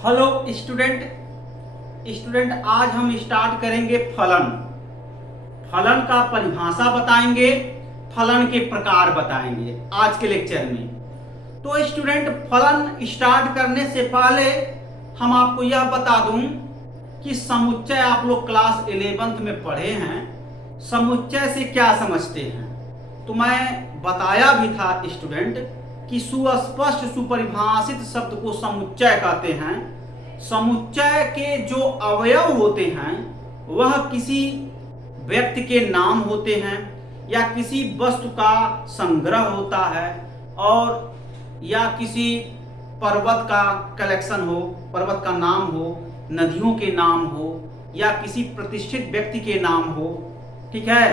Hello student. आज हम start करेंगे फलन। फलन का परिभाषा बताएंगे, फलन के प्रकार बताएंगे आज के लेक्चर में। तो स्टूडेंट, फलन स्टार्ट करने से पहले हम आपको यह बता दूं कि समुच्चय आप लोग क्लास 11th में पढ़े हैं। समुच्चय से क्या समझते हैं? तो मैं बताया भी था स्टूडेंट कि सुस्पष्ट सुपरिभाषित शब्द को समुच्चय कहते हैं। समुच्चय के जो अवयव होते हैं वह किसी व्यक्ति के नाम होते हैं या किसी वस्तु का संग्रह होता है, और या किसी पर्वत का कलेक्शन हो, पर्वत का नाम हो, नदियों के नाम हो, या किसी प्रतिष्ठित व्यक्ति के नाम हो। ठीक है,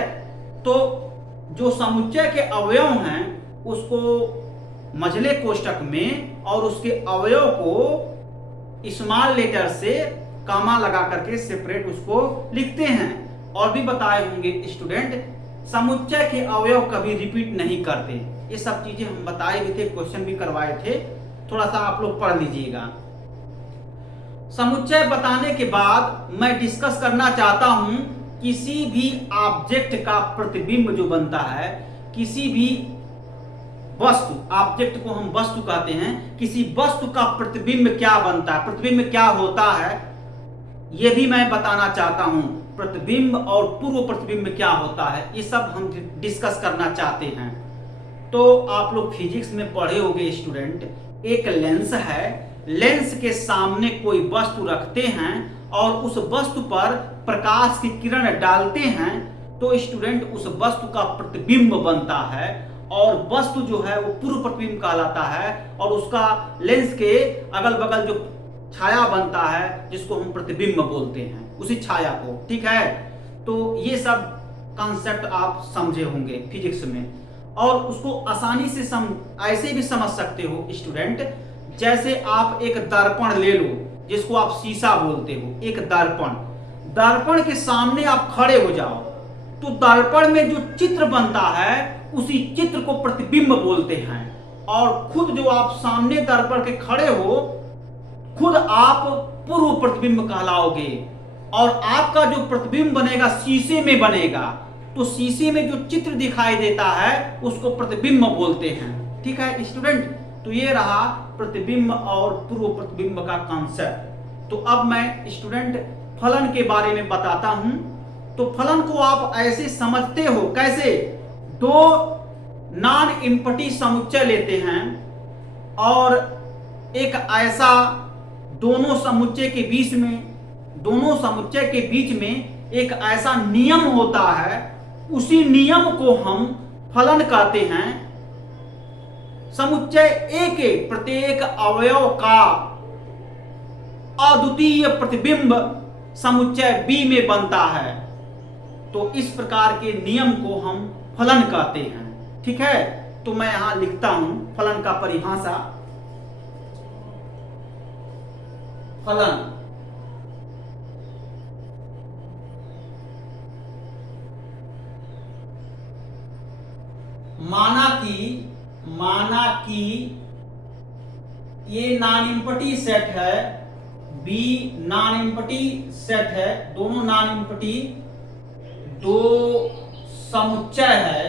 तो जो समुच्चय के अवयव हैं उसको मझले कोष्ठक में और उसके अवयव को स्मॉल लेटर से कामा लगा करके सेपरेट उसको लिखते हैं। और भी बताए होंगे स्टूडेंट, समुच्चय के अवयव कभी रिपीट नहीं करते। ये सब चीजें हम बताए भी थे, क्वेश्चन भी करवाए थे, थोड़ा सा आप लोग पढ़ लीजिएगा। समुच्चय बताने के बाद मैं डिस्कस करना चाहता हूं किसी भी ऑब्जेक्ट का प्रतिबिंब जो बनता है, किसी भी वस्तु, ऑब्जेक्ट को हम वस्तु कहते हैं, किसी वस्तु का प्रतिबिंब क्या बनता है, प्रतिबिंब क्या होता है, यह भी मैं बताना चाहता हूं। प्रतिबिंब और पूर्व प्रतिबिंब क्या होता है, ये सब हम डिस्कस करना चाहते हैं। तो आप लोग फिजिक्स में पढ़े होंगे स्टूडेंट, एक लेंस है, लेंस के सामने कोई वस्तु रखते हैं और उस वस्तु पर प्रकाश की किरण डालते हैं तो स्टूडेंट उस वस्तु का प्रतिबिंब बनता है, और वस्तु जो है वो पूर्व प्रतिबिंब कहलाता है, और उसका लेंस के अगल बगल जो छाया बनता है जिसको हम प्रतिबिंब बोलते हैं, उसी छाया को। ठीक है, तो ये सब कॉन्सेप्ट आप समझे होंगे फिजिक्स में, और उसको आसानी से ऐसे भी समझ सकते हो स्टूडेंट, जैसे आप एक दर्पण ले लो जिसको आप शीशा बोलते हो। एक दर्पण, दर्पण के सामने आप खड़े हो जाओ तो दर्पण में जो चित्र बनता है उसी चित्र को प्रतिबिंब बोलते हैं। और खुद जो आप सामने दर्पण के खड़े हो, खुद आप पूर्व प्रतिबिंब कहलाओगे, और आपका जो प्रतिबिंब बनेगा शीशे में बनेगा, तो शीशे में जो चित्र दिखाई देता है उसको प्रतिबिंब बोलते हैं। ठीक है स्टूडेंट, तो ये रहा प्रतिबिंब और पूर्व प्रतिबिंब का कॉन्सेप्ट। तो अब मैं स्टूडेंट फलन के बारे में बताता हूं। तो फलन को आप ऐसे समझते हो, कैसे? दो नॉन इम्पटी समुच्चय लेते हैं और एक ऐसा दोनों समुच्चय के बीच में एक ऐसा नियम होता है, उसी नियम को हम फलन कहते हैं। समुच्चय ए के प्रत्येक अवयव का अद्वितीय प्रतिबिंब समुच्चय बी में बनता है, तो इस प्रकार के नियम को हम फलन कहते हैं। ठीक है, तो मैं यहां लिखता हूं फलन का परिभाषा। फलन माना कि ये नॉन इम्पटी सेट है, बी नॉन इम्पटी सेट है, दोनों नॉन इम्पटी, दो समुच्चय है,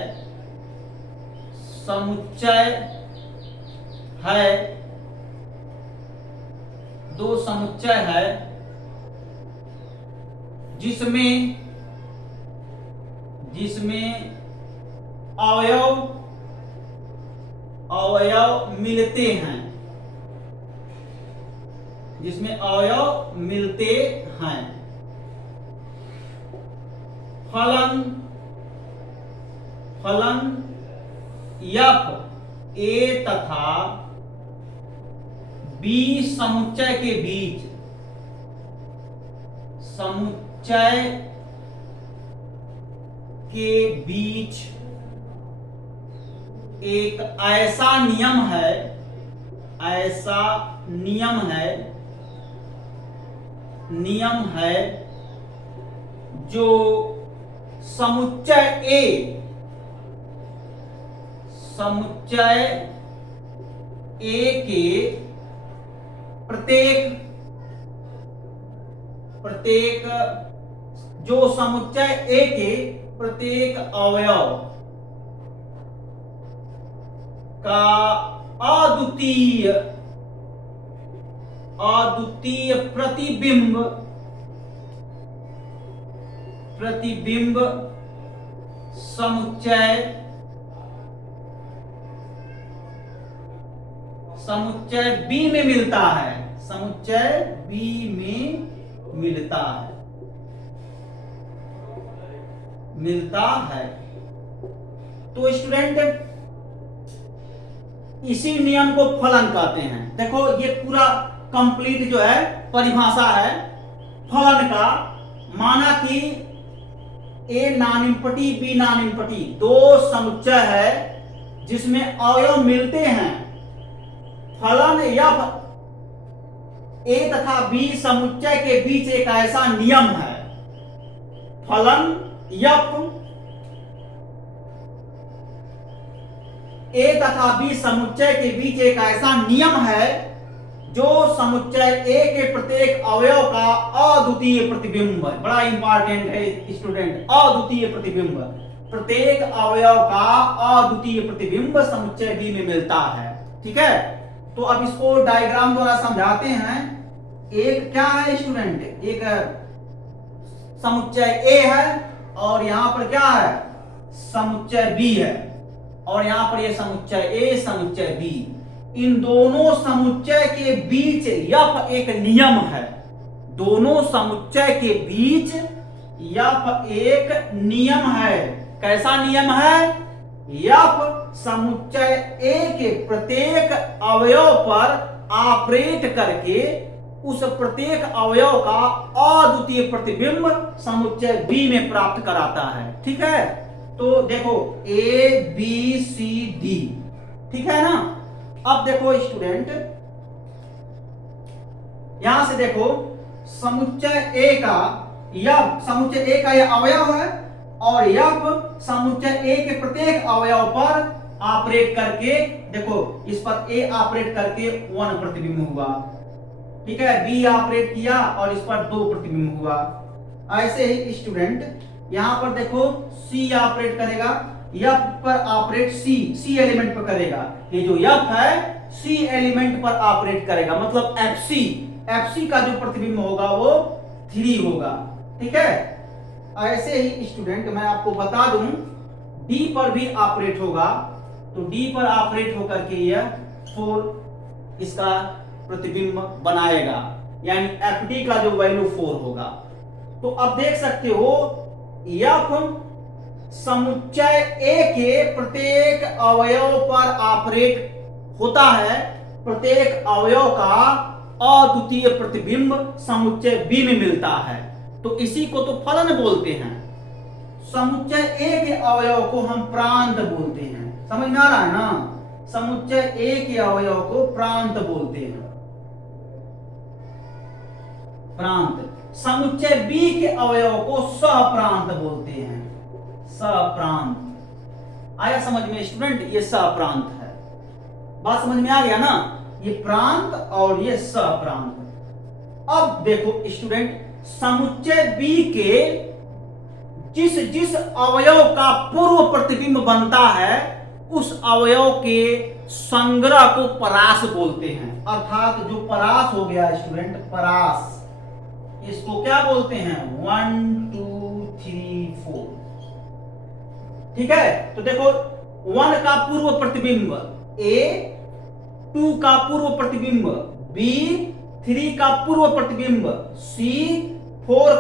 दो समुच्चय है जिसमें अवयव मिलते हैं, फलन एफ ए तथा बी समुच्चय के बीच एक ऐसा नियम है जो समुच्चय ए के प्रत्येक प्रत्येक जो समुच्चय ए के प्रत्येक अवयव का अद्वितीय प्रतिबिंब समुच्चय बी में मिलता है, समुच्चय बी में मिलता है। तो स्टूडेंट इसी नियम को फलन कहते हैं। देखो ये पूरा कंप्लीट जो है परिभाषा है फलन का। माना कि ए नानिमपटी बी नानिमपटी दो समुच्चय है जिसमें अवयव मिलते हैं। फलन एफ ए तथा बी समुच्चय के बीच एक ऐसा नियम है, फलन एफ ए तथा बी समुच्चय के बीच एक ऐसा नियम है जो समुच्चय ए के प्रत्येक अवयव का अद्वितीय प्रतिबिंब है। बड़ा इंपॉर्टेंट है स्टूडेंट, अद्वितीय प्रतिबिंब, प्रत्येक अवयव का अद्वितीय प्रतिबिंब समुच्चय बी में मिलता है। ठीक है, तो अब इसको डायग्राम द्वारा समझाते हैं। एक क्या है स्टूडेंट, एक समुच्चय ए है और यहां पर क्या है समुच्चय बी है, और यहां पर ये समुच्चय ए समुच्चय बी। इन दोनों समुच्चय के बीच यफ एक नियम है, दोनों समुच्चय के बीच यफ एक नियम है। कैसा नियम है? यफ समुच्चय ए के प्रत्येक अवयव पर ऑपरेट करके उस प्रत्येक अवयव का अद्वितीय प्रतिबिंब समुच्चय बी में प्राप्त कराता है। ठीक है, तो देखो ए बी सी डी, ठीक है ना। अब देखो स्टूडेंट यहां से देखो समुच्चय ए का यह अवयव है और यह समुच्चय ए के प्रत्येक अवयव पर ऑपरेट करके देखो इस पर ए ऑपरेट करके 1 प्रतिबिंब हुआ। ठीक है, बी ऑपरेट किया और इस पर 2 प्रतिबिंब हुआ। ऐसे ही स्टूडेंट यहां पर देखो सी ऑपरेट करेगा, एफ पर ऑपरेट सी एलिमेंट पर करेगा। ये जो एफ है सी एलिमेंट पर ऑपरेट करेगा, मतलब एफसी का जो प्रतिबिंब होगा वो 3 होगा। ठीक है, ऐसे ही स्टूडेंट मैं आपको बता दूं डी पर भी ऑपरेट होगा, तो डी पर ऑपरेट होकर के यह 4 इसका प्रतिबिंब बनाएगा, यानी एफडी का जो वैल्यू 4 होगा। तो अब देख सकते हो एफ समुच्चय ए के प्रत्येक अवयव पर ऑपरेट होता है, प्रत्येक अवयव का अद्वितीय प्रतिबिंब समुच्चय बी में मिलता है। तो इसी को तो फलन बोलते हैं। समुच्चय ए के अवयव को हम प्रांत बोलते हैं। समझ में आ रहा है ना, समुच्चय ए के अवयव को प्रांत बोलते हैं, प्रांत। समुच्चय बी के अवयव को सहप्रांत बोलते हैं, सहप्रांत। आया समझ में स्टूडेंट, ये सहप्रांत है। बात समझ में आ गया ना, ये प्रांत और ये सहप्रांत। अब देखो स्टूडेंट समुच्चय बी के जिस अवयव का पूर्व प्रतिबिंब बनता है उस अवयव के संग्रह को परास बोलते हैं। अर्थात जो परास हो गया स्टूडेंट, परास, इसको क्या बोलते हैं 1 2 3 4। ठीक है, तो देखो 1 का पूर्व प्रतिबिंब ए, 2 का पूर्व प्रतिबिंब बी, 3 का पूर्व प्रतिबिंब सी, 4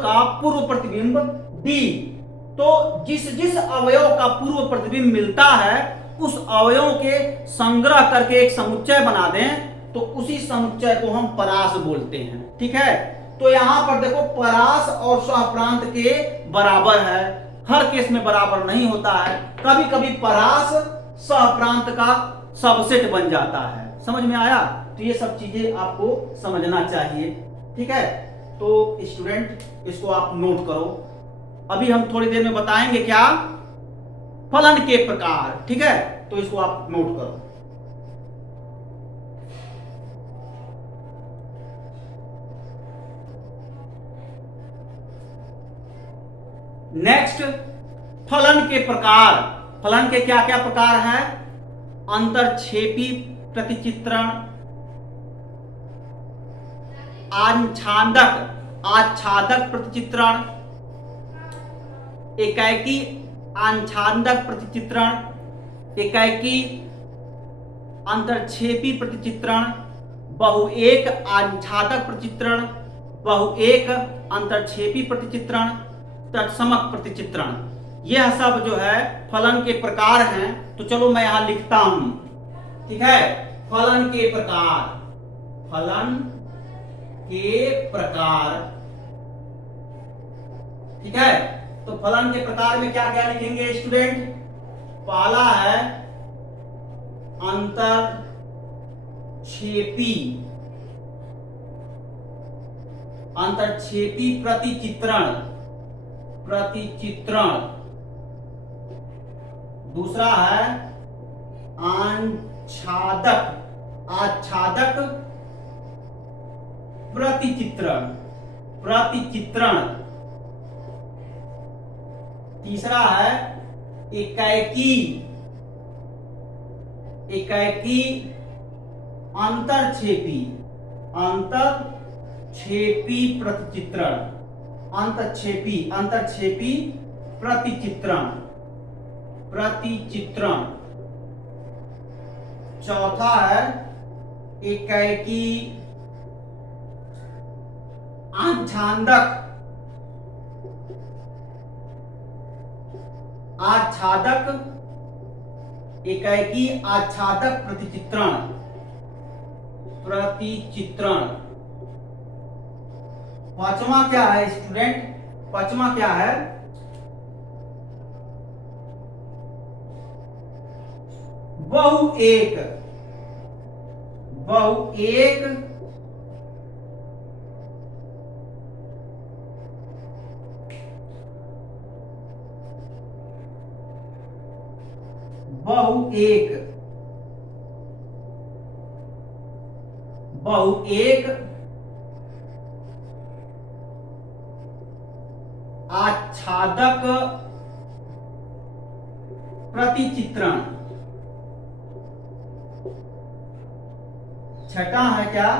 का पूर्व प्रतिबिंब डी। तो जिस अवयव का पूर्व प्रतिबिंब मिलता है उस अवयव के संग्रह करके एक समुच्चय बना दें तो उसी समुच्चय को हम परास बोलते हैं। ठीक है, तो यहां पर देखो परास और सहप्रांत के बराबर है, हर केस में बराबर नहीं होता है। कभी कभी परास सहप्रांत का सबसेट बन जाता है। समझ में आया? तो ये सब चीजें आपको समझना चाहिए। ठीक है, तो स्टूडेंट इसको आप नोट करो। अभी हम थोड़ी देर में बताएंगे क्या, फलन के प्रकार। ठीक है, तो इसको आप नोट करो। नेक्स्ट, फलन के प्रकार। फलन के क्या क्या प्रकार हैं? अंतरक्षेपी प्रतिचित्रण, आच्छादक प्रतिचित्रण, एकाएकी आच्छादक प्रतिचित्रण, एकाएकी अंतरक्षेपी प्रतिचित्रण, बहुएक आच्छादक प्रतिचित्रण, बहुएक अंतरक्षेपी प्रतिचित्रण, तत्समक प्रतिचित्रण। यह सब जो है फलन के प्रकार हैं। तो चलो मैं यहां लिखता हूं, ठीक है। फलन के प्रकार, फलन के प्रकार, ठीक है। तो फलन के प्रकार में क्या क्या लिखेंगे स्टूडेंट? पहला है अंतरक्षेपी प्रतिचित्रण, दूसरा है आच्छादक प्रतिचित्रण, तीसरा है एकाएकी अंतरक्षेपी प्रतिचित्रण, अंतरक्षेपी प्रतिचित्रण। चौथा है एकाएकी आच्छादक प्रतिचित्रण। पांचवा क्या है स्टूडेंट? पांचवा क्या है? बहुएक आच्छादक प्रतिचित्रण। छठा है क्या?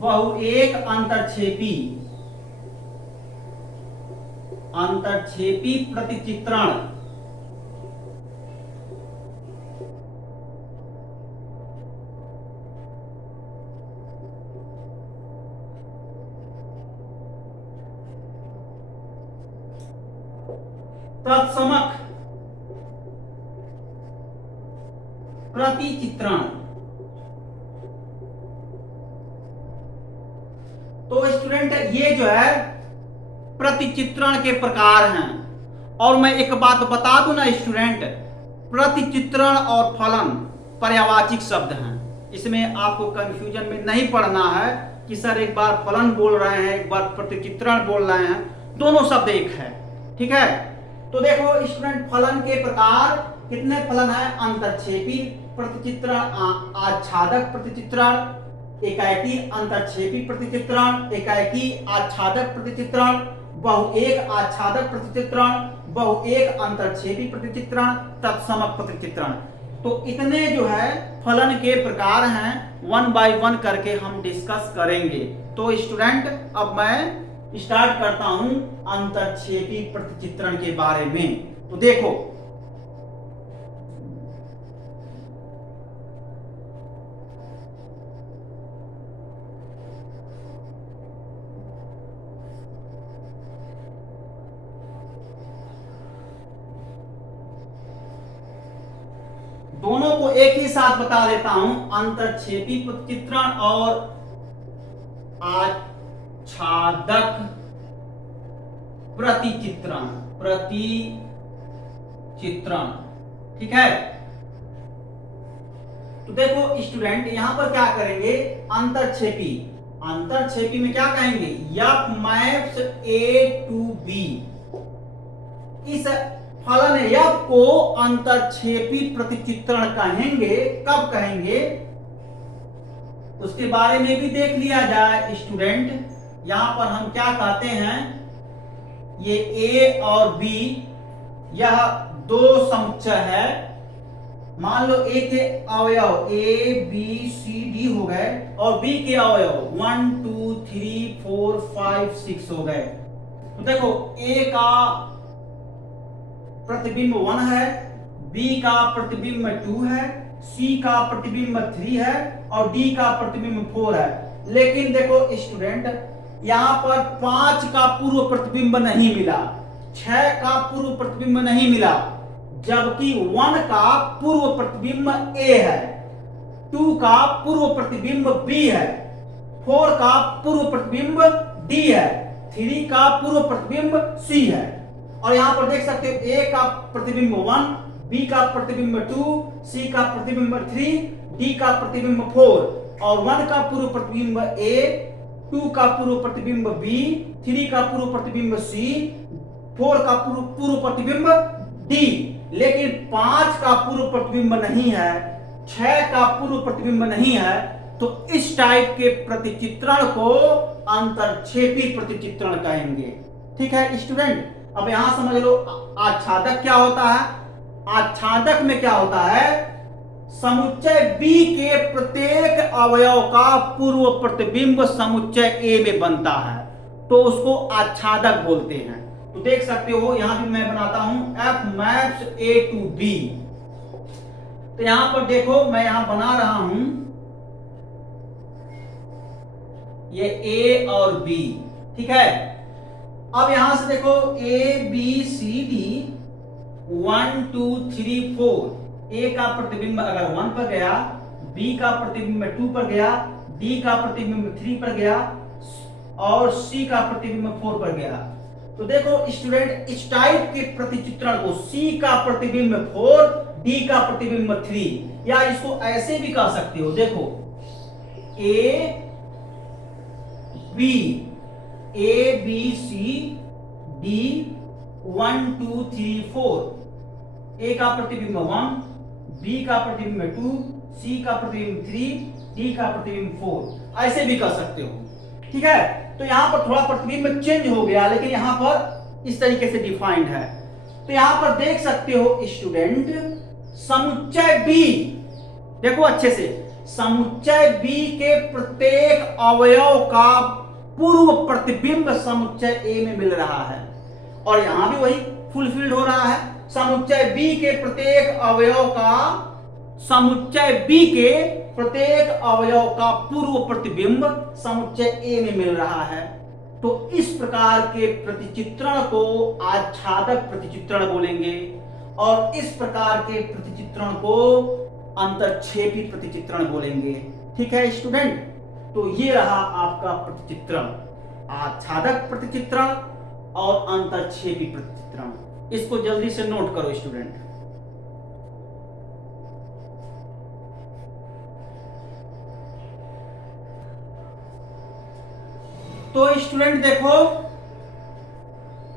बहुएक अंतरक्षेपी प्रतिचित्रण। तत्समक प्रतिचित्रण। तो स्टूडेंट ये जो है प्रतिचित्रण के प्रकार हैं। और मैं एक बात बता दूं ना स्टूडेंट, प्रतिचित्रण और फलन पर्यायवाची शब्द हैं। इसमें आपको कंफ्यूजन में नहीं पड़ना है कि सर एक बार फलन बोल रहे हैं, एक बार प्रतिचित्रण बोल रहे हैं, दोनों शब्द एक है, ठीक है। तो देखो स्टूडेंट, फलन के प्रकार कितने फलन है? अंतरक्षेपी प्रतिचित्रण, आच्छादक प्रतिचित्रण, एकाएकी अंतरक्षेपी प्रतिचित्रण, एकाएकी आच्छादक प्रतिचित्रण, बहुएक आच्छादक प्रतिचित्रण, बहुएक अंतरक्षेपी प्रतिचित्रण, तत्समक प्रतिचित्रण। तो इतने जो है फलन के प्रकार हैं, 1 बाय 1 करके हम डिस्कस करेंगे। तो स्टूडेंट अब मैं स्टार्ट करता हूं अंतरक्षेपी प्रतिचित्रण के बारे में। तो देखो, दोनों को एक ही साथ बता देता हूं, अंतरक्षेपी प्रतिचित्रण और आच्छादक प्रतिचित्रण, ठीक है। तो देखो स्टूडेंट, यहां पर क्या करेंगे? अंतरक्षेपी में क्या कहेंगे? F maps A to B। इस फलन F को अंतरक्षेपी प्रतिचित्रण कहेंगे। कब कहेंगे उसके बारे में भी देख लिया जाए स्टूडेंट। यहां पर हम क्या कहते हैं, ये ए और बी यह दो समुच्चय है। मान लो ए के अवयव ए बी सी डी हो गए और बी के अवयव 1 2 3 4 5 6 हो गए। तो देखो ए का प्रतिबिंब 1 है, बी का प्रतिबिंब 2 है, सी का प्रतिबिंब 3 है और डी का प्रतिबिंब 4 है। लेकिन देखो स्टूडेंट, यहां पर 5 का पूर्व प्रतिबिंब नहीं मिला, 6 का पूर्व प्रतिबिंब नहीं मिला, जबकि 1 का पूर्व प्रतिबिंब ए है, 2 का पूर्व प्रतिबिंब बी है, 4 का पूर्व प्रतिबिंब डी है, 3 का पूर्व प्रतिबिंब सी है। और यहां पर देख सकते हो ए का प्रतिबिंब 1, बी का प्रतिबिंब 2, सी का प्रतिबिंब 3, डी का प्रतिबिंब 4 और 1 का पूर्व प्रतिबिंब ए, 2 का पूर्व प्रतिबिंब बी, 3 का पूर्व प्रतिबिंब सी, 4 का पूर्व प्रतिबिंब डी। लेकिन 5 का पूर्व प्रतिबिंब नहीं है, 6 का पूर्व प्रतिबिंब नहीं है। तो इस टाइप के प्रतिचित्रण को अंतरक्षेपी प्रतिचित्रण कहेंगे। ठीक है स्टूडेंट, अब यहां समझ लो आच्छादक क्या होता है। आच्छादक में क्या होता है, समुच्चय बी के प्रत्येक अवयव का पूर्व प्रतिबिंब समुच्चय ए में बनता है, तो उसको आच्छादक बोलते हैं। तो देख सकते हो यहां भी मैं बनाता हूं F maps A to B। तो यहां पर देखो मैं यहां बना रहा हूं ये A और B, ठीक है। अब यहां से देखो A B C D 1 2 3 4, A का प्रतिबिंब अगर 1 पर गया, B का प्रतिबिंब 2 पर गया, D का प्रतिबिंब 3 पर गया और C का प्रतिबिंब 4 पर गया। तो देखो स्टूडेंट, इस टाइप के प्रतिचित्रण को C का प्रतिबिंब 4, D का प्रतिबिंब 3, या इसको ऐसे भी कह सकते हो। देखो A B C D 1 2 3 4, A का प्रतिबिंब 1, B का प्रतिबिंब 2, C का प्रतिबिंब 3, D का प्रतिबिंब 4, ऐसे भी कह सकते हो। ठीक है, तो यहां पर थोड़ा प्रतिबिंब चेंज हो गया, लेकिन यहां पर इस तरीके से डिफाइंड है। तो यहां पर देख सकते हो स्टूडेंट, समुच्चय बी, देखो अच्छे से, समुच्चय बी के प्रत्येक अवयव का पूर्व प्रतिबिंब समुच्चय ए में मिल रहा है, और यहां भी वही फुलफिल्ड हो रहा है। समुच्चय बी के प्रत्येक अवयव का, समुच्चय बी के प्रत्येक अवयव का पूर्व प्रतिबिंब समुच्चय ए में मिल रहा है। तो इस प्रकार के प्रतिचित्रण को आच्छादक प्रतिचित्रण बोलेंगे, और इस प्रकार के प्रतिचित्रण को अंतरक्षेपी प्रतिचित्रण बोलेंगे। ठीक है स्टूडेंट, तो ये रहा आपका प्रतिचित्रण, आच्छादक प्रतिचित्रण और अंतरक्षेपी प्रतिचित्रण। इसको जल्दी से नोट करो स्टूडेंट। तो स्टूडेंट देखो,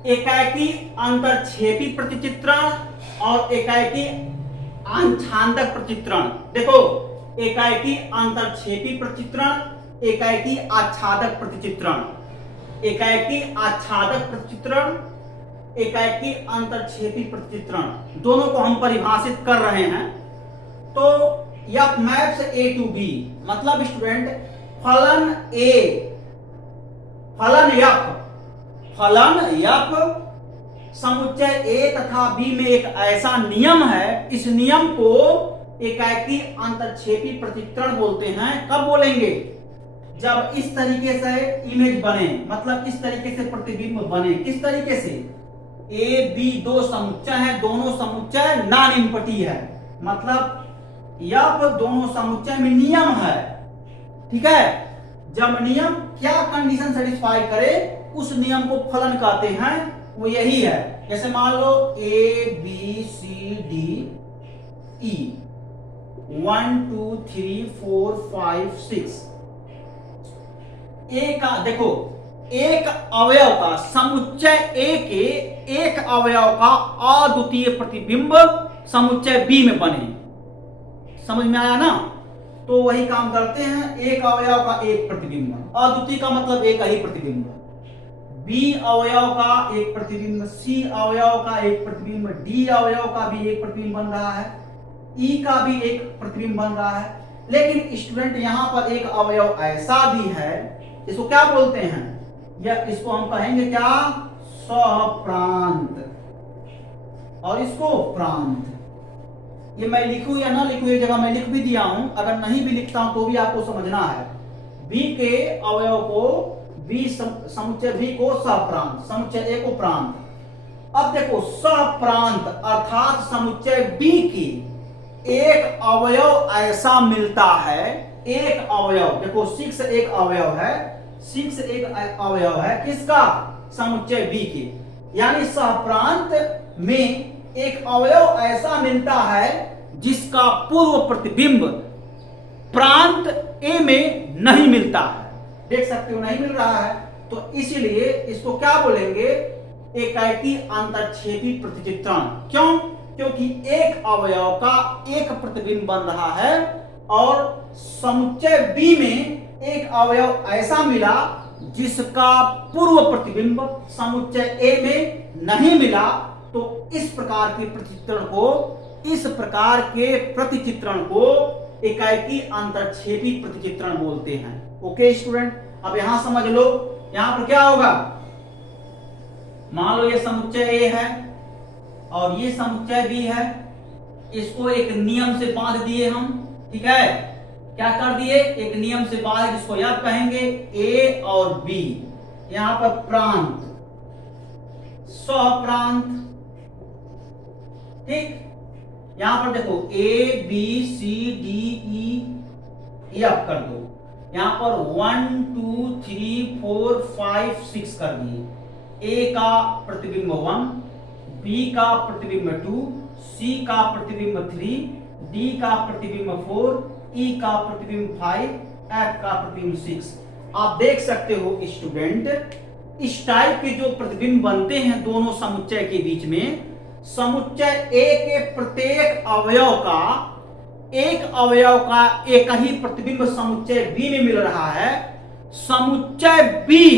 एकाएकी अंतरक्षेपी प्रतिचित्रण और एकाएकी आच्छादक प्रतिचित्रण। देखो एकाएकी अंतरक्षेपी प्रतिचित्रण, एकाएकी आच्छादक प्रतिचित्रण, एकाएकी आच्छादक प्रतिचित्रण, एकाएकी अंतरक्षेपी प्रतिचित्रण, दोनों को हम परिभाषित कर रहे हैं। तो F maps A to B मतलब स्टूडेंट, फलन A, फलन F समुच्चय ए तथा बी में एक ऐसा नियम है, इस नियम को एकाएकी अंतरक्षेपी प्रतिचित्रण बोलते हैं। कब बोलेंगे? जब इस तरीके से इमेज बने, मतलब इस तरीके से प्रतिबिंब बने। किस तरीके से? ए बी दो समुच्चय है, दोनों समुच्चय नॉन इम्पटी है, मतलब F दोनों समुच्चय में नियम है। ठीक है, जब नियम क्या कंडीशन सेटिस्फाई करे, उस नियम को फलन कहते हैं, वो यही है। जैसे मान लो ए बी सी डी ई 1 2 3 4 5 6, ए का देखो, एक अवयव का, समुच्चय ए के एक अवयव का अद्वितीय प्रतिबिंब समुच्चय बी में बने। समझ में आया ना? तो वही काम करते हैं, एक अवयव का एक प्रतिबिंब। अद्वितीय का मतलब एक ही प्रतिबिंब। बी अवयव का एक प्रतिबिंब, सी अवयव का एक प्रतिबिंब, डी अवयव का भी एक प्रतिबिंब बन रहा है, ई का भी एक प्रतिबिंब बन रहा है। लेकिन स्टूडेंट यहां पर एक अवयव ऐसा भी है, इसको क्या बोलते हैं, या इसको हम कहेंगे क्या, सहप्रांत, और इसको प्रांत। ये मैं लिखूं या ना लिखूं, एक जगह मैं लिख भी दिया हूं, अगर नहीं भी लिखता हूं तो भी आपको समझना है। बी के अवयव को बी समुच्चय बी को सहप्रांत, समुच्चय ए को प्रांत। अब देखो सहप्रांत अर्थात समुच्चय बी की एक अवयव ऐसा मिलता है, एक अवयव, देखो 6 एक अवयव है, 6 एक अवयव है किसका, समुच्चय बी के। यानी सहप्रांत में एक अवयव ऐसा मिलता है जिसका पूर्व प्रतिबिंब प्रांत ए में नहीं मिलता है। देख सकते हो नहीं मिल रहा है, तो इसलिए इसको क्या बोलेंगे, एकाएकी अंतरक्षेपी प्रतिचित्रण। क्यों, क्योंकि एक अवयव का एक प्रतिबिंब बन रहा है और समुच्चय बी में एक अवयव ऐसा मिला जिसका पूर्व प्रतिबिंब समुच्चय ए में नहीं मिला। तो इस प्रकार के प्रतिचित्रण को एकाएकी अंतरक्षेपी प्रतिचित्रण बोलते हैं। ओके स्टूडेंट, अब यहां समझ लो, यहां पर क्या होगा, मान लो ये समुच्चय ए है और ये समुच्चय बी है, इसको एक नियम से बांध दिए हम, ठीक है, क्या कर दिए, एक नियम से बांध, जिसको याद कहेंगे ए और बी, यहां पर प्रांत, सहप्रांत, ठीक। यहां पर देखो A B C D E F कर दो, यहां पर 1 2 3 4 5 6 कर दिए। ए का प्रतिबिंब 1, बी का प्रतिबिंब 2, सी का प्रतिबिंब 3, डी का प्रतिबिंब 4, ई का प्रतिबिंब 5, एफ का प्रतिबिंब 6। आप देख सकते हो स्टूडेंट, इस टाइप के जो प्रतिबिंब बनते हैं दोनों समुच्चय के बीच में, समुच्चय ए के प्रत्येक अवयव का एक ही प्रतिबिंब समुच्चय बी में मिल रहा है, समुच्चय बी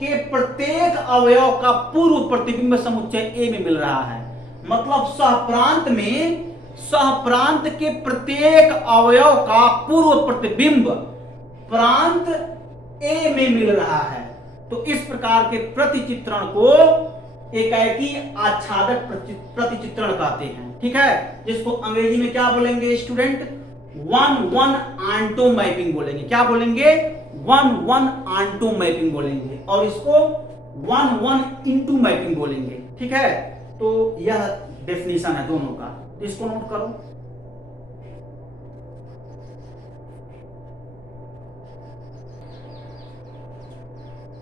के प्रत्येक अवयव का पूर्व प्रतिबिंब समुच्चय ए में मिल रहा है। मतलब सहप्रांत के प्रत्येक अवयव का पूर्व प्रतिबिंब प्रांत ए में मिल रहा है। तो इस प्रकार के प्रतिचित्रण को एकाएकी आच्छादक प्रतिचित्रण कहते हैं, ठीक है, जिसको अंग्रेजी में क्या बोलेंगे स्टूडेंट, 1-1 ऑन्टो मैपिंग बोलेंगे। क्या बोलेंगे, 1-1 ऑन्टो मैपिंग बोलेंगे, और इसको 1-1 इनटू मैपिंग बोलेंगे, ठीक है। तो यह डेफिनेशन है दोनों का, तो इसको नोट करो।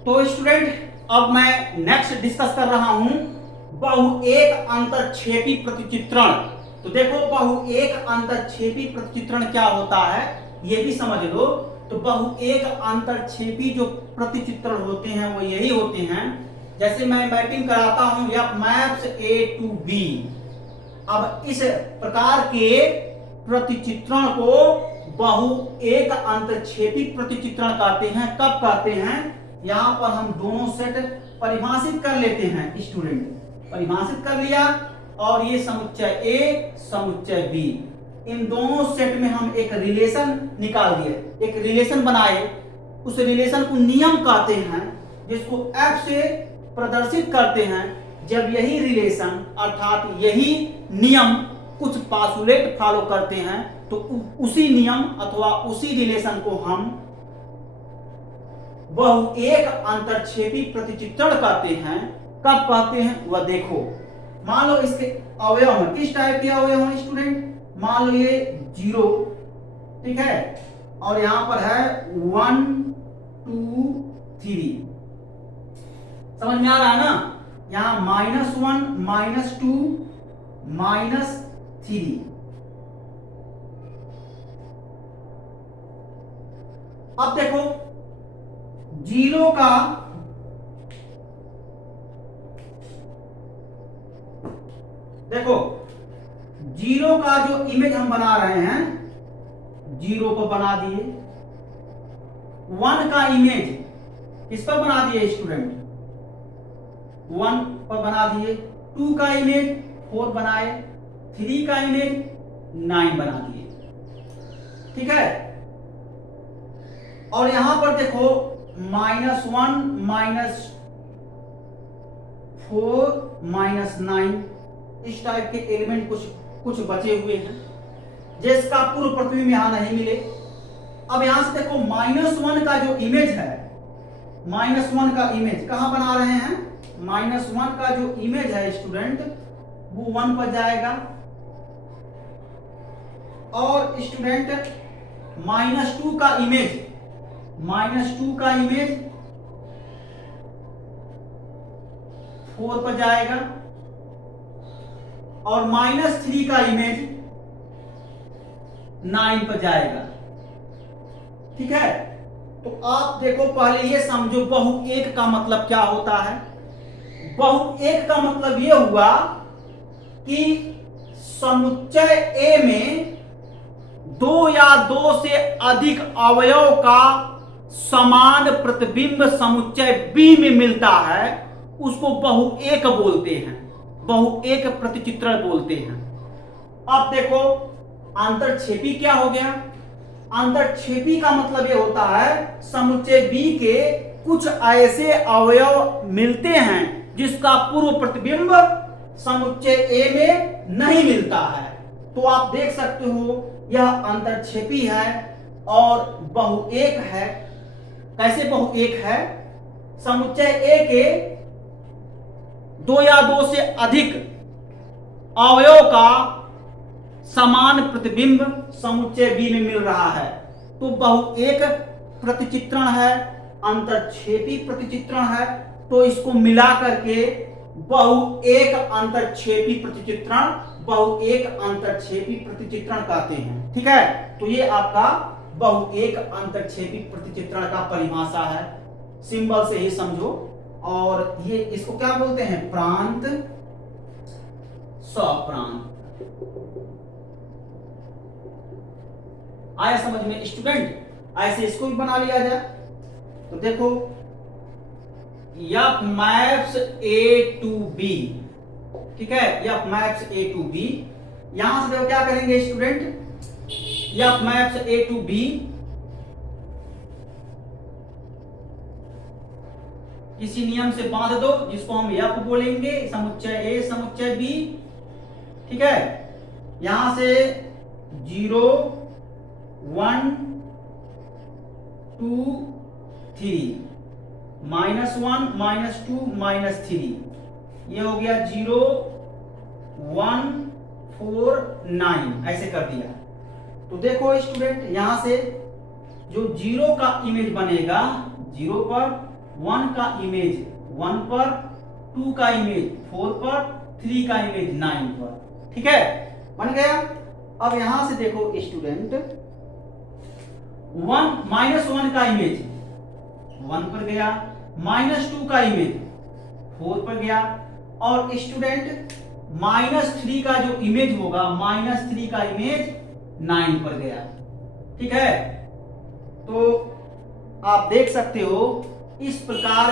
तो स्टूडेंट अब मैं नेक्स्ट डिस्कस कर रहा हूं बहुएक अंतरक्षेपी प्रतिचित्रण। तो देखो बहुएक अंतरक्षेपी प्रतिचित्रण क्या होता है ये भी समझ लो। तो बहुएक अंतरक्षेपी जो प्रतिचित्रण होते हैं वो यही होते हैं, जैसे मैं मैपिंग कराता हूं F maps A to B. अब इस प्रकार के प्रतिचित्रण को बहुएक अंतरक्षेपी प्रतिचित्रण कहते हैं। कब कहते हैं, यहां पर हम दोनों सेट परिभाषित कर लेते हैं स्टूडेंट, परिभाषित कर लिया, और ये समुच्चय ए समुच्चय बी, इन दोनों सेट में हम एक रिलेशन निकाल दिए, एक रिलेशन बनाए। उस रिलेशन को नियम कहते हैं, जिसको एफ से प्रदर्शित करते हैं। जब यही रिलेशन अर्थात यही नियम कुछ पासुलेट फॉलो करते हैं तो उसी नियम अथवा उसी रिलेशन को हम बहुएक अंतरक्षेपी प्रतिचित्रण कहते हैं। कब कहते हैं वह देखो, मान लो इसके अवयव हैं, किस टाइप के अवयव हैं स्टूडेंट, मान लो ये 0, ठीक है, और यहां पर है 1 2 3, समझ में आ रहा है ना, यहां -1 -2 -3। अब देखो 0 का जो इमेज हम बना रहे हैं, 0 पर बना दिए, 1 का इमेज किस पर बना दिए स्टूडेंट, 1 पर बना दिए, 2 का इमेज 4 बनाए, 3 का इमेज 9 बना दिए। ठीक है, और यहां पर देखो -1 -4 -9 इस टाइप के एलिमेंट कुछ बचे हुए हैं जिसका पूर्व प्रतिबिंब यहां नहीं मिले। अब यहां से देखो -1 का जो इमेज है, -1 का इमेज कहां बना रहे हैं, -1 का जो इमेज है स्टूडेंट वो 1 पर जाएगा, और स्टूडेंट -2 का इमेज, -2 का इमेज 4 पर जाएगा, और -3 का इमेज 9 पर जाएगा। ठीक है, तो आप देखो पहले ये समझो बहु एक का मतलब क्या होता है। बहु एक का मतलब ये हुआ कि समुच्चय ए में 2 या 2 से अधिक अवयव का समान प्रतिबिंब समुच्चय बी में मिलता है, उसको बहु एक बोलते हैं, बहु एक प्रतिचित्रण बोलते हैं। अब देखो अंतरक्षेपी क्या हो गया, अंतरक्षेपी का मतलब ये होता है समुच्चय बी के कुछ ऐसे अवयव मिलते हैं जिसका पूर्व प्रतिबिंब समुच्चय ए में नहीं मिलता है। तो आप देख सकते हो यह अंतरक्षेपी है और बहु एक है। कैसे बहु एक है, समुच्चय ए के 2 या 2 से अधिक अवयव का समान प्रतिबिंब समुच्चय बी में मिल रहा है, तो बहु एक प्रतिचित्रण है, अंतरक्षेपी प्रतिचित्रण है, तो इसको मिला करके बहु एक अंतरक्षेपी प्रतिचित्रण, बहु एक अंतरक्षेपी प्रतिचित्रण कहते हैं। ठीक है, तो ये आपका बहु एक अंतरक्षेपी प्रतिचित्रण का परिभाषा है, सिंबल से ही समझो। और ये इसको क्या बोलते हैं, प्रांत सप्रांत। आया समझ में स्टूडेंट, ऐसे इसको भी बना लिया जाए तो देखो F maps A to B, ठीक है, F maps A to B। यहां से देखो क्या करेंगे student, F maps A to B किसी नियम से बांध दो जिसको हम F बोलेंगे, समुच्चय A समुच्चय B। ठीक है, यहां से 0 1 2 3 -1 -2 -3, ये हो गया 0 1 4 9, ऐसे कर दिया। तो देखो स्टूडेंट यहां से जो 0 का इमेज बनेगा 0 पर, 1 का इमेज 1 पर, 2 का इमेज 4 पर, 3 का इमेज 9 पर। ठीक है, बन गया। अब यहां से देखो स्टूडेंट 1 का इमेज 1 पर गया, -2 का इमेज 4 पर गया, और स्टूडेंट -3 का जो इमेज होगा, -3 का इमेज 9 पर गया। ठीक है, तो आप देख सकते हो इस प्रकार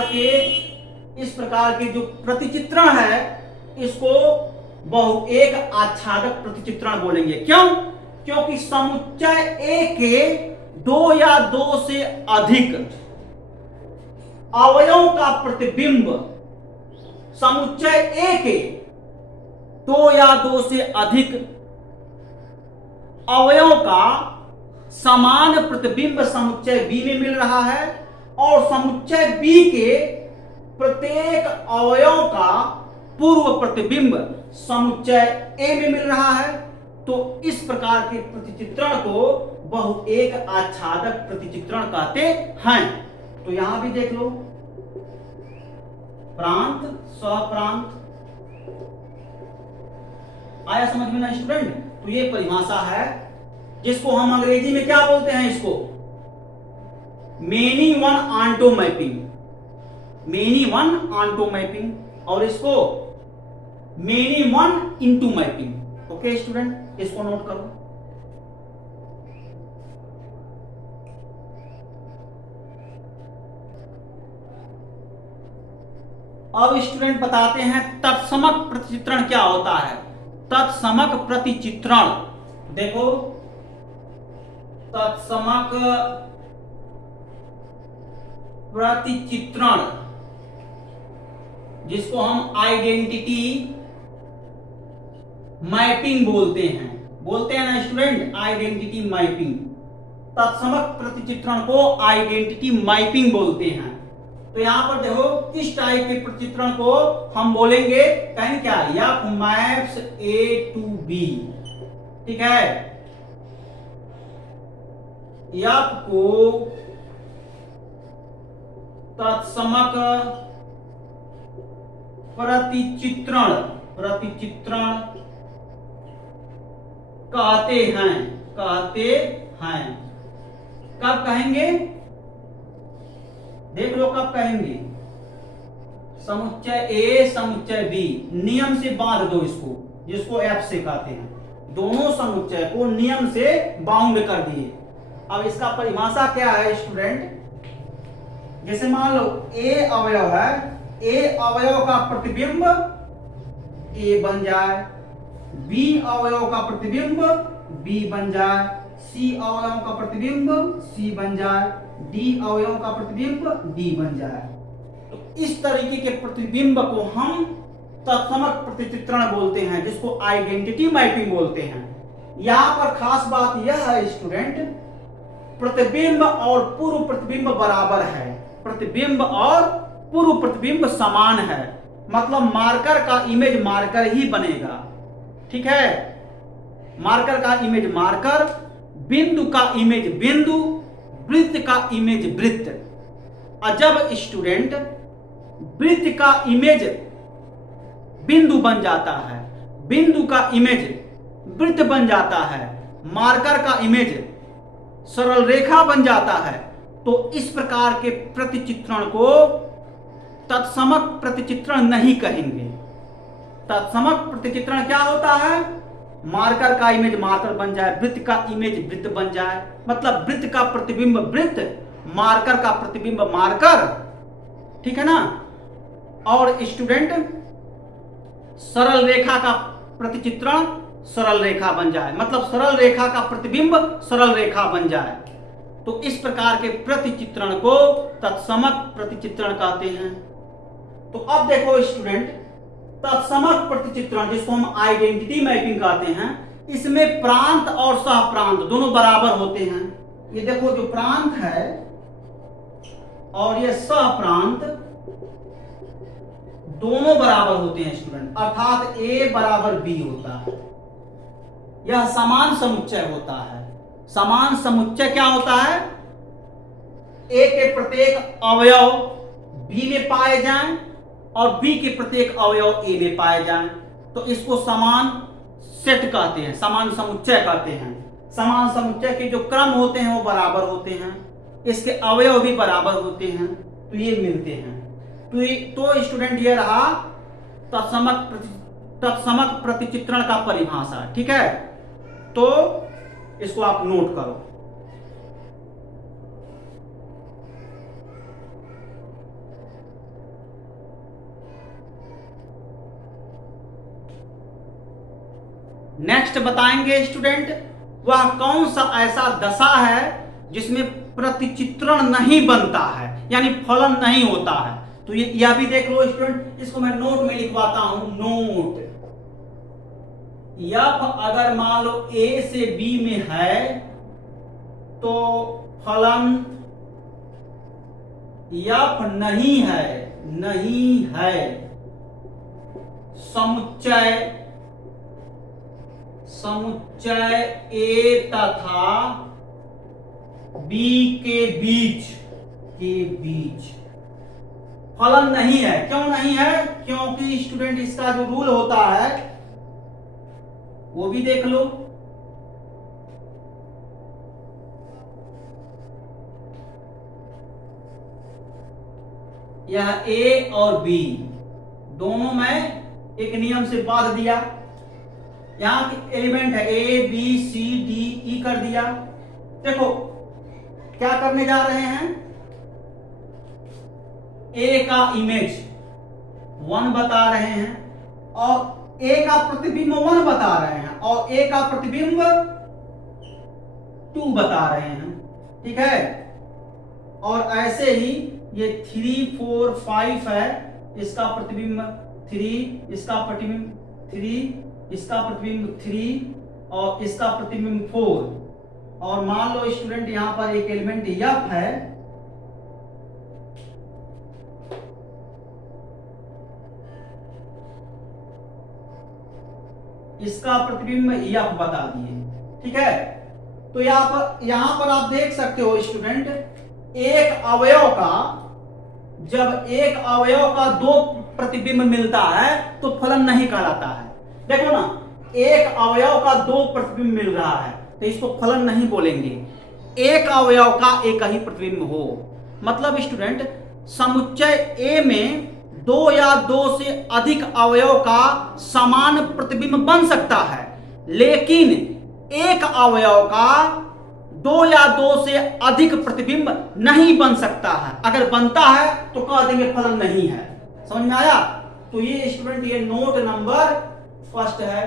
के जो प्रतिचित्रण है इसको बहु एक आच्छादक प्रतिचित्रण बोलेंगे। क्यों? क्योंकि समुच्चय ए के 2 या 2 से अधिक अवयवों का प्रतिबिंब समुच्चय ए के 2 या 2 से अधिक अवयवों का समान प्रतिबिंब समुच्चय बी में मिल रहा है, और समुच्चय बी के प्रत्येक अवयव का पूर्व प्रतिबिंब समुच्चय ए में मिल रहा है। तो इस प्रकार के प्रतिचित्रण को बहु एक आच्छादक प्रतिचित्रण कहते हैं। तो यहां भी देख लो, प्रांत सप्रांत। आया समझ में ना स्टूडेंट? तो ये परिभाषा है जिसको हम अंग्रेजी में क्या बोलते हैं, इसको many one onto mapping, many one onto mapping, और इसको many one into mapping. Okay student, इसको नोट करो। अब स्टूडेंट बताते हैं तत्समक प्रतिचित्रण क्या होता है। तत्समक प्रतिचित्रण, देखो तत्समक प्रतिचित्रण जिसको हम आइडेंटिटी मैपिंग बोलते हैं ना स्टूडेंट, आइडेंटिटी मैपिंग। तत्समक प्रतिचित्रण को आइडेंटिटी मैपिंग बोलते हैं। तो यहां पर देखो किस टाइप के प्रतिचित्रण को हम बोलेंगे, कहेंगे क्या, F maps A to B, ठीक है। एफ को तत्समक प्रतिचित्रण कहते हैं। कब कहेंगे, देख लो कब कहेंगे, समुच्चय ए समुच्चय बी, नियम से बांध दो इसको, जिसको एफ से कहते हैं। दोनों समुच्चय को नियम से बाउंड कर दिए। अब इसका परिभाषा क्या है स्टूडेंट, जैसे मान लो ए अवयव है, ए अवयव का प्रतिबिंब ए बन जाए, बी अवयव का प्रतिबिंब बी बन जाए, सी अवयव का प्रतिबिंब सी बन जाए, डी अवयव का प्रतिबिंब डी बन जाए। तो इस तरीके के प्रतिबिंब को हम तत्समक प्रतिचित्रण बोलते हैं, जिसको आइडेंटिटी मैपिंग बोलते हैं। यहां पर खास बात यह है स्टूडेंट, प्रतिबिंब और पूर्व प्रतिबिंब बराबर है, प्रतिबिंब और पूर्व प्रतिबिंब समान है, मतलब मार्कर का इमेज मार्कर ही बनेगा, ठीक है। मार्कर का इमेज मार्कर, बिंदु का इमेज बिंदु, वृत्त का इमेज वृत्त। और जब स्टूडेंट वृत्त का इमेज बिंदु बन जाता है, बिंदु का इमेज वृत्त बन जाता है, मार्कर का इमेज सरल रेखा बन जाता है, तो इस प्रकार के प्रतिचित्रण को तत्समक प्रतिचित्रण नहीं कहेंगे। तत्समक प्रतिचित्रण क्या होता है, मार्कर का इमेज मार्कर बन जाए, वृत्त का इमेज वृत्त बन जाए, मतलब वृत्त का प्रतिबिंब वृत्त, मार्कर का प्रतिबिंब मार्कर, ठीक है ना। और स्टूडेंट सरल रेखा का प्रतिचित्रण सरल रेखा बन जाए, मतलब सरल रेखा का प्रतिबिंब सरल रेखा बन जाए। तो इस प्रकार के प्रतिचित्रण को तत्समक प्रतिचित्रण कहते हैं। तो अब देखो स्टूडेंट, तत्समक प्रतिचित्रण जिसको हम आइडेंटिटी मैपिंग कहते हैं, इसमें प्रांत और सहप्रांत दोनों बराबर होते हैं। ये देखो जो प्रांत है और ये सहप्रांत दोनों बराबर होते हैं स्टूडेंट, अर्थात ए बराबर बी होता है। यह समान समुच्चय होता है। समान समुच्चय क्या होता है, ए के प्रत्येक अवयव बी में पाए जाएं और बी के प्रत्येक अवयव ए में पाए जाएं, तो इसको समान सेट कहते हैं, समान समुच्चय कहते हैं। समान समुच्चय के जो क्रम होते हैं वो बराबर होते हैं, इसके अवयव भी बराबर होते हैं, तो ये मिलते हैं। तो स्टूडेंट ये रहा तत्समक प्रतिचित्रण का परिभाषा, ठीक है। तो इसको आप नोट करो। नेक्स्ट बताएंगे स्टूडेंट, वह कौन सा ऐसा दशा है जिसमें प्रतिचित्रण नहीं बनता है, यानी फलन नहीं होता है। तो ये यह भी देख लो स्टूडेंट, इसको मैं नोट में लिखवाता हूं, नोट। एफ अगर मान लो ए से बी में है तो फलन एफ नहीं है, नहीं है समुच्चय ए तथा बी के बीच फलन नहीं है। क्यों नहीं है, क्योंकि स्टूडेंट इसका जो रूल होता है वो भी देख लो। यह ए और बी दोनों में एक नियम से बांध दिया। यहां के एलिमेंट है ए बी सी डी ई कर दिया। देखो क्या करने जा रहे हैं, ए का इमेज 1 बता रहे हैं, और ए का प्रतिबिंब 1 बता रहे हैं, और ए का प्रतिबिंब 2 बता रहे हैं। ठीक है, और ऐसे ही ये 3 4 5 है, इसका प्रतिबिंब 3, इसका प्रतिबिंब 3, इसका प्रतिबिंब 3 और इसका प्रतिबिंब 4। और मान लो स्टूडेंट यहां पर एक एलिमेंट एफ है, इसका प्रतिबिंब एफ बता दिए। ठीक है, तो यहां पर आप देख सकते हो स्टूडेंट, एक अवयव का जब एक अवयव का 2 प्रतिबिंब मिलता है तो फलन नहीं कहलाता है। देखो ना, एक अवयव का 2 प्रतिबिंब मिल रहा है तो इसको फलन नहीं बोलेंगे। एक अवयव का एक ही प्रतिबिंब हो, मतलब स्टूडेंट समुच्चय ए में 2 या 2 से अधिक अवयव का समान प्रतिबिंब बन सकता है, लेकिन एक अवयव का 2 या 2 से अधिक प्रतिबिंब नहीं बन सकता है। अगर बनता है तो कह देंगे फलन नहीं है। समझ में आया? तो ये स्टूडेंट ये नोट नंबर फर्स्ट है,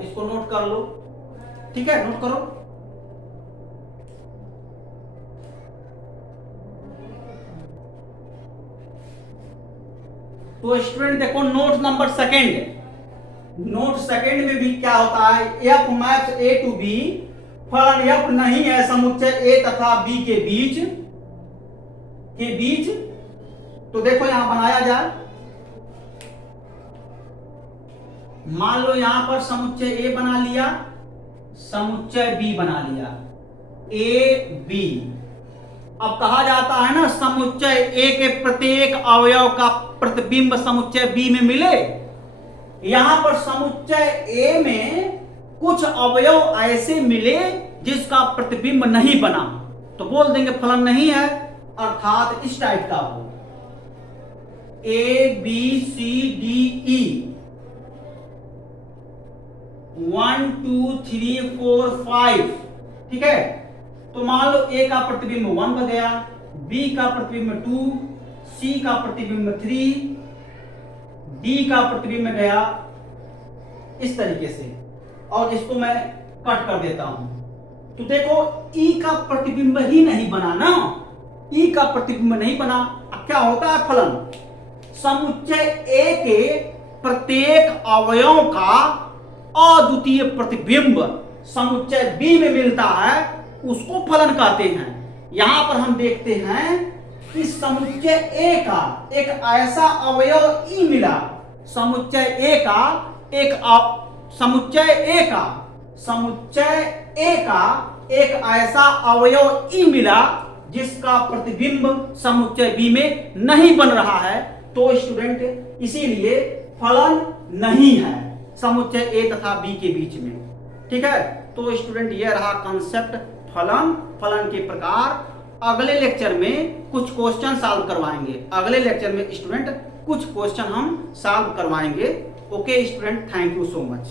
इसको नोट कर लो। ठीक है, नोट करो। तो स्टूडेंट देखो note number second, note second में भी क्या होता है, F maps A to B, फलन एफ नहीं है समुच्चय ए तथा बी के बीच। तो देखो यहां बनाया जाए, मान लो यहां पर समुच्चय ए बना लिया, समुच्चय बी बना लिया, ए बी। अब कहा जाता है ना समुच्चय ए के प्रत्येक अवयव का प्रतिबिंब समुच्चय बी में मिले। यहां पर समुच्चय ए में कुछ अवयव ऐसे मिले जिसका प्रतिबिंब नहीं बना, तो बोल देंगे फलन नहीं है, अर्थात इस टाइप का हो, ए बी सी डी ई 1 2 3 4 5। ठीक है, तो मान लो ए का प्रतिबिंब 1 बन गया, बी का प्रतिबिंब 2, सी का प्रतिबिंब 3, डी का प्रतिबिंब गया इस तरीके से, और इसको मैं कट कर देता हूं। तो देखो ई का प्रतिबिंब ही नहीं बना ना, ई का प्रतिबिंब नहीं बना। अब क्या होता है फलन, समुच्चय ए के प्रत्येक अवयव का अद्वितीय प्रतिबिंब समुच्चय बी में मिलता है, उसको फलन कहते हैं। यहां पर हम देखते हैं कि समुच्चय ए का एक ऐसा अवयव ई मिला, समुच्चय ए का एक ऐसा अवयव ई मिला जिसका प्रतिबिंब समुच्चय बी में नहीं बन रहा है, तो स्टूडेंट इसीलिए फलन नहीं है समुच्चय ए तथा बी के बीच में। ठीक है, तो स्टूडेंट यह रहा कंसेप्ट फलन के प्रकार। अगले लेक्चर में कुछ क्वेश्चन सॉल्व करवाएंगे, अगले लेक्चर में स्टूडेंट कुछ क्वेश्चन हम सॉल्व करवाएंगे। Okay student, thank you so much.